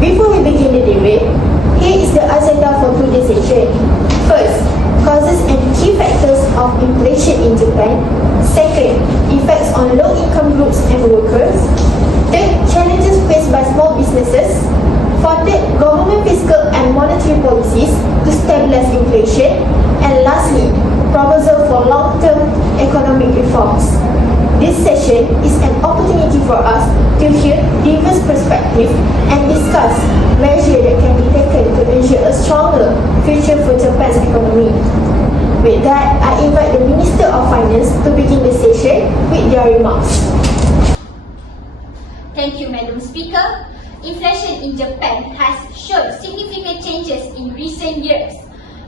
Before we begin the debate, here is the agenda for today's session. First, causes and key factors of inflation in Japan. Second, effects on low-income groups and workers. Third, challenges faced by small businesses. Fourth, government fiscal and monetary policies to stabilize inflation. And lastly, proposal for long-term economic reforms. This session is an opportunity for us to hear diverse perspectives and discuss measures that can be taken to ensure a stronger future for Japan's economy. With that, I invite the Minister of Finance to begin the session with their remarks. Thank you, Madam Speaker. Inflation in Japan has shown significant changes in recent years.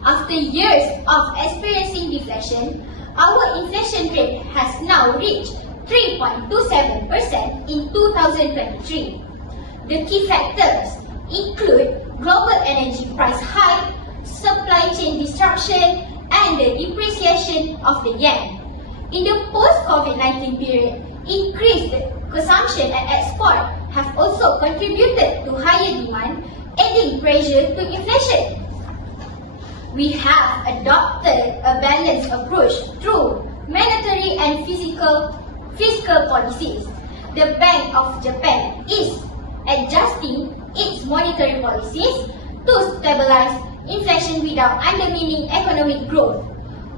After years of experiencing deflation, our inflation rate has now reached 3.27% in 2023. The key factors include global energy price hike, supply chain disruption, and the depreciation of the yen. In the post-COVID-19 period, increased consumption and export have also contributed to higher demand, adding pressure to inflation. We have adopted a balanced approach through monetary and fiscal policies. The Bank of Japan is adjusting its monetary policies to stabilize inflation without undermining economic growth.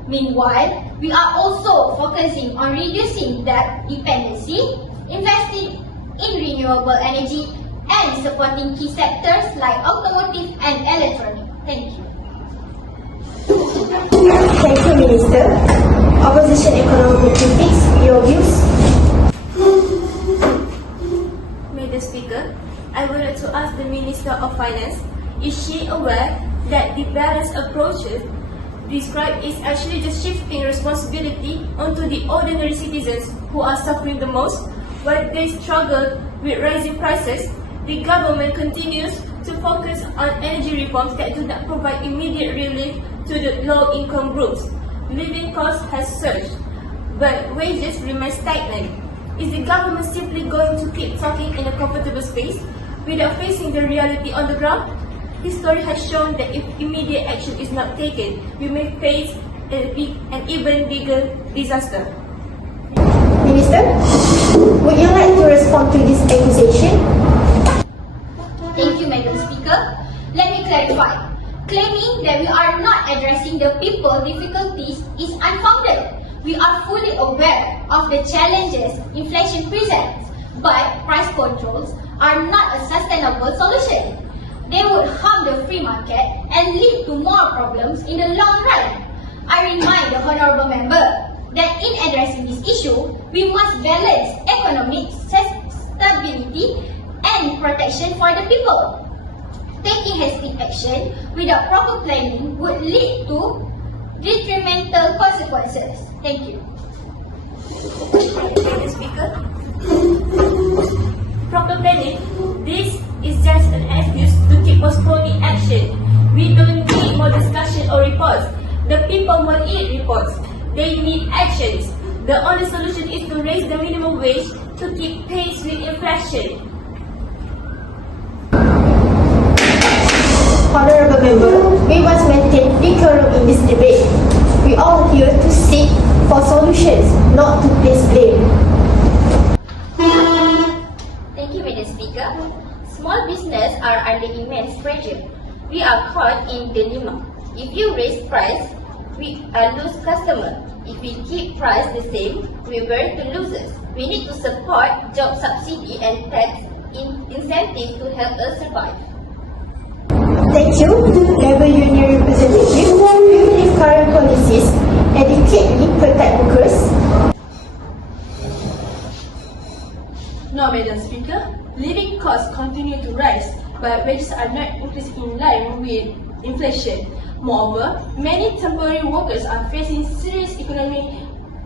Meanwhile, we are also focusing on reducing debt dependency, investing in renewable energy, and supporting key sectors like automotive and electronics. Thank you. Thank you, Minister. Opposition Economic Critics, your views? Madam Speaker, I would like to ask the Minister of Finance, is she aware that the balanced approaches described is actually just shifting responsibility onto the ordinary citizens who are suffering the most? While they struggle with rising prices, the government continues to focus on energy reforms that do not provide immediate relief to the low-income groups. Living costs has surged, but wages remain stagnant. Is the government simply going to keep talking in a comfortable space without facing the reality on the ground? History has shown that if immediate action is not taken, we may face an even bigger disaster. Minister, would you like to respond to this accusation? Thank you, Madam Speaker. Let me clarify. Claiming that we are not addressing the people's difficulties is unfounded. We are fully aware of the challenges inflation presents, but price controls are not a sustainable solution. They would harm the free market and lead to more problems in the long run. I remind the Honourable Member that in addressing this issue, we must balance economic stability and protection for the people. Taking hasty action without proper planning would lead to detrimental consequences. Thank you. Madam Speaker, proper planning, this is just an excuse to keep postponing action. We don't need more discussion or reports. The people won't eat reports. They need actions. The only solution is to raise the minimum wage to keep pace with inflation. Honourable Member, we must maintain decorum in this debate. We are here to seek for solutions, not to place blame. Thank you, Madam Speaker. Small business are under immense pressure. We are caught in dilemma. If you raise price, we lose customer. If we keep price the same, we burn to losers. We need to support job subsidy and tax incentive to help us survive. Thank you, Labour Union Representative. Do you believe current policies adequately protect workers? No, Madam Speaker. Living costs continue to rise, but wages are not increasing in line with inflation. Moreover, many temporary workers are facing serious economic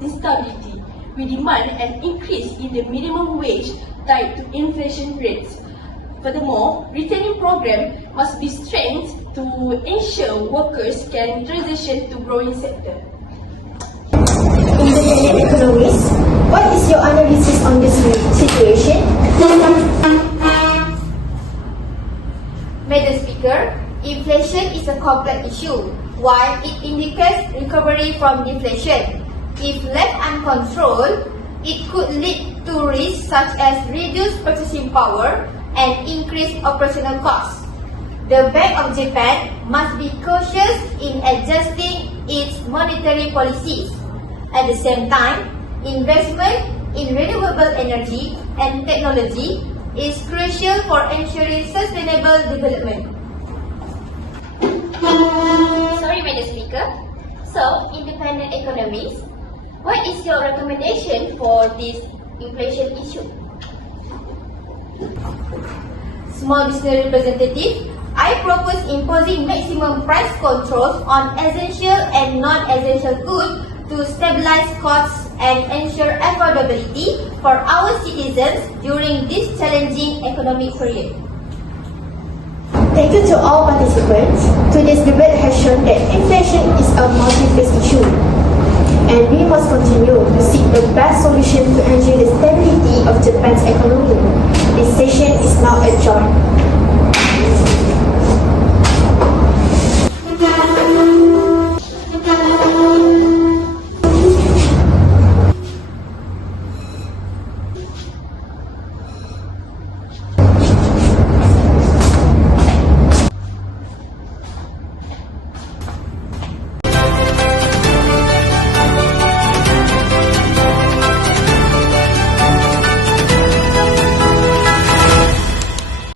instability. We demand an increase in the minimum wage tied to inflation rates. Furthermore, retraining program must be strengthened to ensure workers can transition to growing sector. Independent economists, what is your analysis on this situation? Madam Speaker, inflation is a complex issue. While it indicates recovery from deflation, if left uncontrolled, it could lead to risks such as reduced purchasing power and increased operational costs. The Bank of Japan must be cautious in adjusting its monetary policies. At the same time, investment in renewable energy and technology is crucial for ensuring sustainable development. Sorry, Madam Speaker. So, independent economists, what is your recommendation for this inflation issue? Small business representative, I propose imposing maximum price controls on essential and non-essential goods to stabilize costs and ensure affordability for our citizens during this challenging economic period. Thank you to all participants. Today's debate has shown that inflation is a multi-phase issue, and we must continue to seek the best solution to ensure the stability of Japan's economy. This session is now adjourned.